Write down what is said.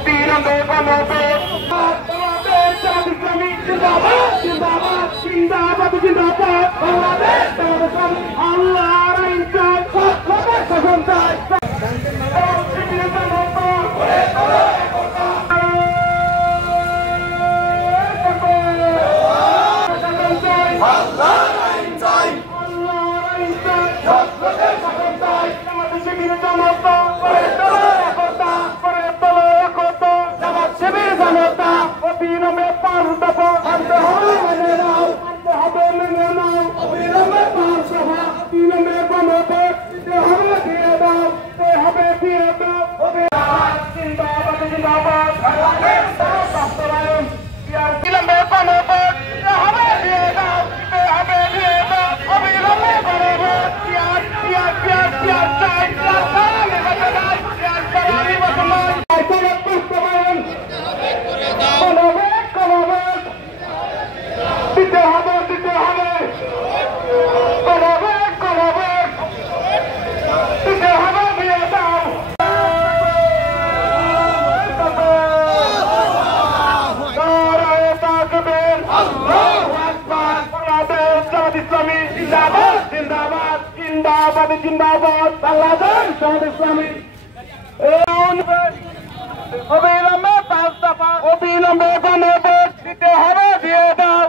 অবিলম্বে গণভোট বাংলাদেশ জামাত ইসলামী জিন্দাবাদ জিন্দাবাদ জিন্দাবাদ জিন্দাবাদ বাংলাদেশ জামাত ইসলামী আল্লাহর আইন চাই সরকার শাসন চাই জিন্দাবাদ জিন্দাবাদ বাংলাদেশ জামাত ইসলামী অবিলম্বে 5 দফা অবিলম্বে গণভোট দিতে হবে দিয়ে দাও